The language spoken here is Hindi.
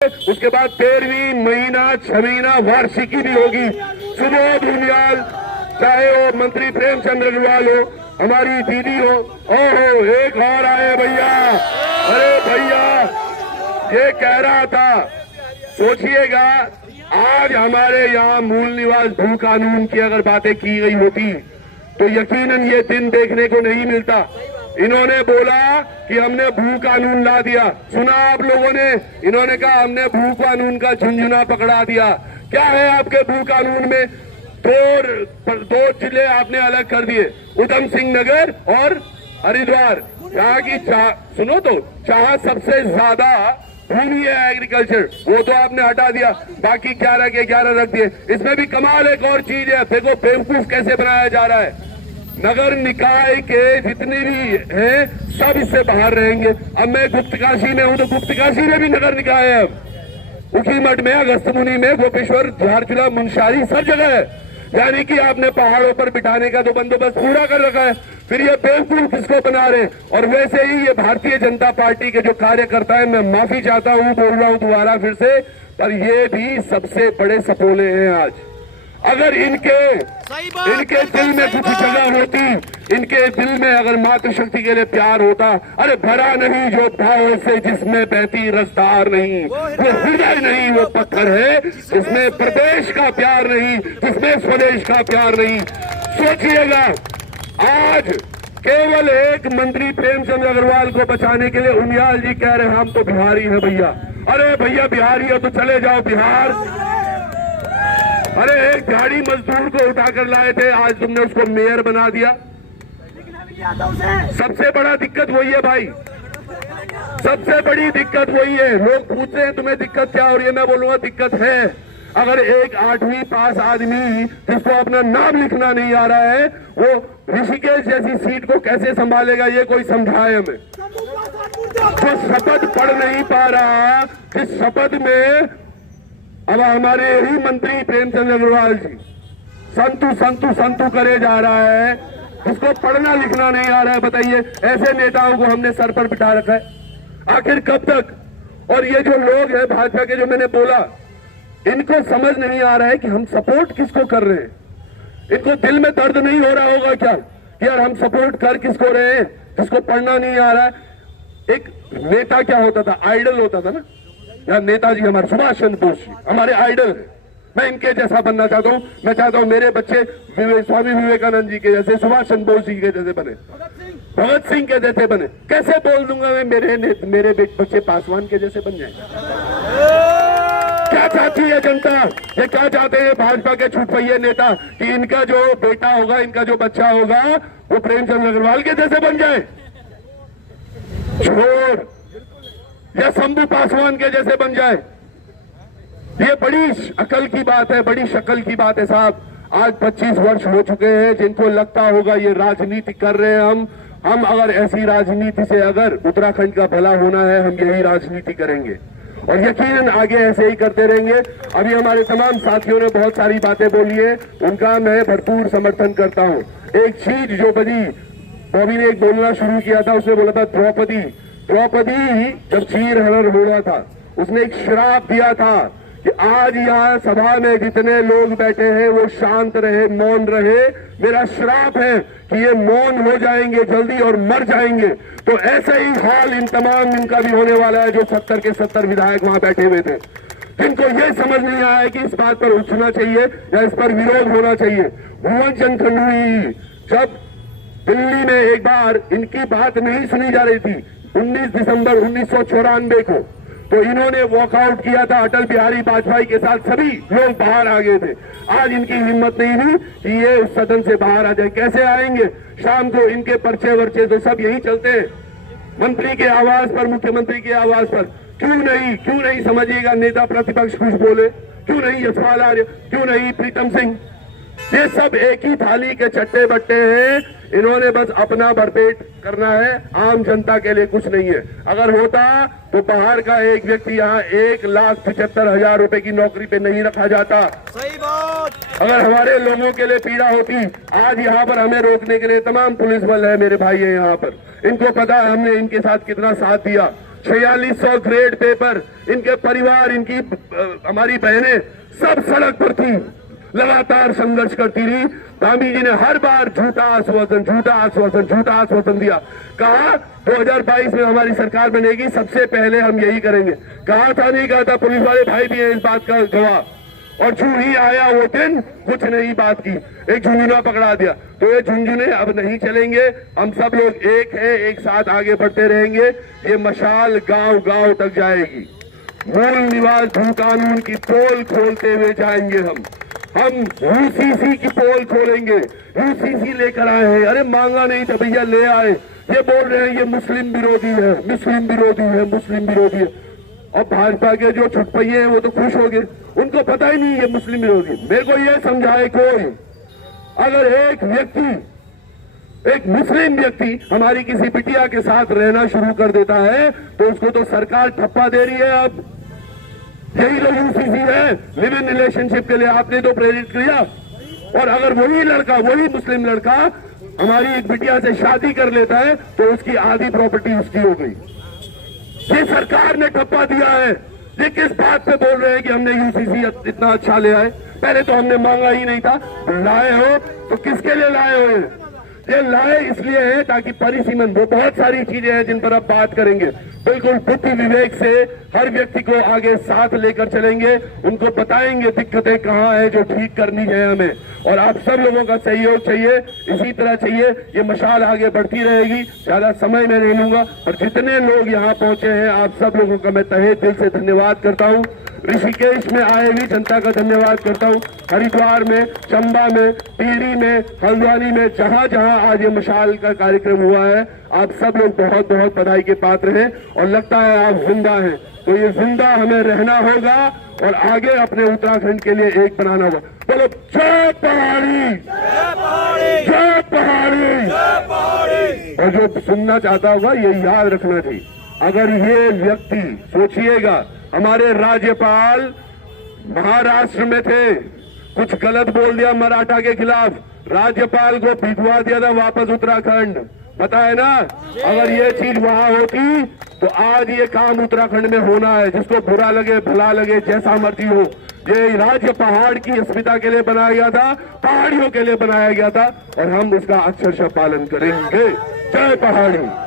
उसके बाद 13वीं महीना 6 महीना वार्षिकी भी होगी। सुबोध उनियाल, चाहे वो मंत्री प्रेमचंद अग्रवाल हो, हमारी दीदी हो, ओहो एक और आए भैया। अरे भैया ये कह रहा था, सोचिएगा आज हमारे यहाँ मूल निवास भू कानून की अगर बातें की गई होती तो यकीनन ये दिन देखने को नहीं मिलता। इन्होंने बोला कि हमने भू कानून ला दिया, सुना आप लोगों ने? इन्होंने कहा हमने भू कानून का झुंझुना पकड़ा दिया। क्या है आपके भू कानून में? दो जिले आपने अलग कर दिए, उधम सिंह नगर और हरिद्वार। यहाँ की सुनो तो, जहाँ सबसे ज्यादा भूमि है एग्रीकल्चर, वो तो आपने हटा दिया, बाकी 11 के 11 रख दिए। इसमें भी कमाल एक और चीज है, देखो बेवकूफ कैसे बनाया जा रहा है। नगर निकाय के जितने भी हैं सब इससे बाहर रहेंगे। अब मैं गुप्तकाशी में हूं तो गुप्तकाशी में भी नगर निकाय है। अब उखीमठ में, अगस्त्यमुनि में, गोपेश्वर, झारचूला, मुंशारी सब जगह है। यानी कि आपने पहाड़ों पर बिठाने का तो बंदोबस्त पूरा कर रखा है, फिर ये बेवकूफ किसको बना रहे? और वैसे ही ये भारतीय जनता पार्टी के जो कार्यकर्ता है, मैं माफी चाहता हूं, बोल रहा हूं दोबारा फिर से, पर ये भी सबसे बड़े सपोले हैं आज। अगर इनके दिल में कुछ जगह होती, इनके दिल में अगर मातृशक्ति के लिए प्यार होता, अरे भरा नहीं जो भाव से जिसमें बहती रसधार नहीं, वो हृदय नहीं वो पत्थर है, जिसमें प्रदेश का प्यार नहीं, जिसमें स्वदेश का प्यार नहीं। सोचिएगा आज केवल एक मंत्री प्रेमचंद अग्रवाल को बचाने के लिए उनियाल जी कह रहे हैं हम तो बिहारी हैं भैया। अरे भैया बिहारी हो तो चले जाओ बिहार। अरे एक दिहाड़ी मजदूर को उठाकर लाए थे, आज तुमने उसको मेयर बना दिया। सबसे बड़ा दिक्कत वही है भाई, सबसे बड़ी दिक्कत वही है। लोग पूछते हैं तुम्हें दिक्कत क्या हो रही है, मैं बोलूंगा दिक्कत है। अगर एक 8वीं पास आदमी जिसको अपना नाम लिखना नहीं आ रहा है, वो ऋषिकेश जैसी सीट को कैसे संभालेगा, ये कोई समझाए हमें। जो शपथ पढ़ नहीं पा रहा, जिस शपथ में अब हमारे ही मंत्री प्रेमचंद अग्रवाल जी संतु संतु संतु करे जा रहा है, उसको पढ़ना लिखना नहीं आ रहा है। बताइए, ऐसे नेताओं को हमने सर पर बिठा रखा है, आखिर कब तक? और ये जो लोग हैं भाजपा के, जो मैंने बोला, इनको समझ नहीं आ रहा है कि हम सपोर्ट किसको कर रहे हैं। इनको दिल में दर्द नहीं हो रहा होगा क्या कि यार हम सपोर्ट कर किसको रहे हैं, जिसको पढ़ना नहीं आ रहा है। एक नेता क्या होता था, आइडल होता था ना, यार नेताजी हमारे सुभाष चंद्र बोस जी हमारे आइडल हैं, मैं इनके जैसा बनना चाहता हूँ। मैं चाहता हूँ मेरे बच्चे स्वामी विवेकानंद जी के जैसे, सुभाष चंद्र बोस जी के जैसे बने, भगत सिंह के जैसे बने। कैसे बोल दूंगा मैं मेरे बच्चे पासवान के जैसे बन जाए? क्या चाहती है जनता? ये क्या चाहते हैं भाजपा के छुटपैये नेता कि इनका जो बेटा होगा, इनका जो बच्चा होगा, वो प्रेमचंद अग्रवाल के जैसे बन जाए? छोड़, या शंभू पासवान के जैसे बन जाए? ये बड़ी अकल की बात है, बड़ी शक्ल की बात है साहब। आज 25 वर्ष हो चुके हैं, जिनको लगता होगा ये राजनीति कर रहे हैं हम अगर ऐसी राजनीति से अगर उत्तराखंड का भला होना है, हम यही राजनीति करेंगे और यकीनन आगे ऐसे ही करते रहेंगे। अभी हमारे तमाम साथियों ने बहुत सारी बातें बोली है, उनका मैं भरपूर समर्थन करता हूँ। एक चीज जो बनी, बॉबी ने एक बोलना शुरू किया था, उसने बोला था द्रौपदी जब चीर हरण हो रहा था, उसने एक श्राप दिया था कि आज यहाँ सभा में जितने लोग बैठे हैं वो शांत रहे, मौन रहे। मेरा श्राप है कि ये मौन हो जाएंगे जल्दी और मर जाएंगे। तो ऐसा ही हाल इन तमाम इनका भी होने वाला है, जो 70 के 70 विधायक वहां बैठे हुए थे, जिनको ये समझ नहीं आया है कि इस बात पर उठना चाहिए या इस पर विरोध होना चाहिए। भुवन चंद खंडूरी, जब दिल्ली में एक बार इनकी बात नहीं सुनी जा रही थी 19 दिसंबर 1994 को, तो इन्होंने वॉकआउट किया था अटल बिहारी वाजपेयी के साथ, सभी लोग बाहर आ गए थे। आज इनकी हिम्मत नहीं हुई कि ये उस सदन से बाहर आ जाए। कैसे आएंगे? शाम को इनके पर्चे वर्चे तो सब यही चलते हैं, मंत्री के आवास पर, मुख्यमंत्री के आवास पर। क्यों नहीं समझिएगा नेता प्रतिपक्ष कुछ बोले? क्यों नहीं यशपाल आर्य? क्यों नहीं प्रीतम सिंह? ये सब एक ही थाली के चट्टे बट्टे हैं, इन्होंने बस अपना भरपेट करना है, आम जनता के लिए कुछ नहीं है। अगर होता तो बाहर का एक व्यक्ति यहाँ 1,75,000 रुपए की नौकरी पे नहीं रखा जाता। सही बात। अगर हमारे लोगों के लिए पीड़ा होती, आज यहाँ पर हमें रोकने के लिए तमाम पुलिस बल है, मेरे भाई है यहाँ पर, इनको पता है हमने इनके साथ कितना साथ दिया। 4600 ग्रेड पेपर, इनके परिवार, इनकी हमारी बहनें सब सड़क पर थी, लगातार संघर्ष करती रही। गांधी जी ने हर बार झूठा आश्वासन दिया। कहा 2022 में हमारी सरकार बनेगी, सबसे पहले हम यही करेंगे। कहा था नहीं कहा था, पुलिस वाले भाई भी है इस बात का गवाह। और जो ही आया वो दिन, कुछ नहीं बात की, एक झुंझुना पकड़ा दिया। तो ये झुंझुने अब नहीं चलेंगे, हम सब लोग एक हैं, एक साथ आगे बढ़ते रहेंगे। ये मशाल गांव गांव तक जाएगी। मूल निवास धन कानून की पोल खोलते हुए जाएंगे हम यूसीसी की पोल खोलेंगे। यूसीसी लेकर आए हैं, अरे मांगा नहीं था भैया, ले आए। ये बोल रहे हैं ये मुस्लिम विरोधी है, मुस्लिम विरोधी है, मुस्लिम विरोधी है। और भाजपा के जो छुटपैये हैं वो तो खुश हो गए, उनको पता ही नहीं ये मुस्लिम विरोधी। मेरे को ये समझाए कोई, अगर एक व्यक्ति, एक मुस्लिम व्यक्ति हमारी किसी बिटिया के साथ रहना शुरू कर देता है तो उसको तो सरकार ठप्पा दे रही है। अब यही तो यूसीसी है, लिव इन रिलेशनशिप के लिए आपने तो प्रेरित किया। और अगर वही लड़का, वही मुस्लिम लड़का हमारी एक बिटिया से शादी कर लेता है तो उसकी आधी प्रॉपर्टी उसकी हो गई। ये सरकार ने ठप्पा दिया है। ये किस बात पे बोल रहे हैं कि हमने यूसीसी इतना अच्छा ले आए? पहले तो हमने मांगा ही नहीं था। लाए हो तो किसके लिए लाए हो? ये लाए इसलिए है ताकि परिसीमन, वो बहुत सारी चीजें हैं जिन पर अब बात करेंगे, बिल्कुल बुद्धि विवेक से हर व्यक्ति को आगे साथ लेकर चलेंगे, उनको बताएंगे दिक्कतें कहाँ है जो ठीक करनी है हमें। और आप सब लोगों का सहयोग चाहिए, इसी तरह चाहिए। ये मशाल आगे बढ़ती रहेगी, ज्यादा समय मैं नहीं लूंगा। और जितने लोग यहाँ पहुंचे हैं आप सब लोगों का मैं तहे दिल से धन्यवाद करता हूँ। ऋषिकेश में आए हुई जनता का धन्यवाद करता हूँ। हरिद्वार में, चंबा में, टिहरी में, हल्द्वानी में, जहां जहां आज ये मशाल का कार्यक्रम हुआ है, आप सब लोग बहुत बहुत बधाई के पात्र हैं। और लगता है आप जिंदा हैं, तो ये जिंदा हमें रहना होगा और आगे अपने उत्तराखंड के लिए एक बनाना होगा। बोलो जय पहाड़ी, जय पहाड़ी। और जो सुनना चाहता होगा ये याद रखना चाहिए, अगर ये व्यक्ति, सोचिएगा, हमारे राज्यपाल महाराष्ट्र में थे, कुछ गलत बोल दिया मराठा के खिलाफ, राज्यपाल को भिजवा दिया था वापस उत्तराखंड, पता है ना? अगर ये चीज वहां होती तो आज ये काम उत्तराखंड में होना है। जिसको बुरा लगे, भला लगे, जैसा मर्जी हो, ये राज्य पहाड़ की अस्मिता के लिए बनाया गया था, पहाड़ियों के लिए बनाया गया था, और हम उसका अक्षरशः पालन करेंगे। जय पहाड़ी।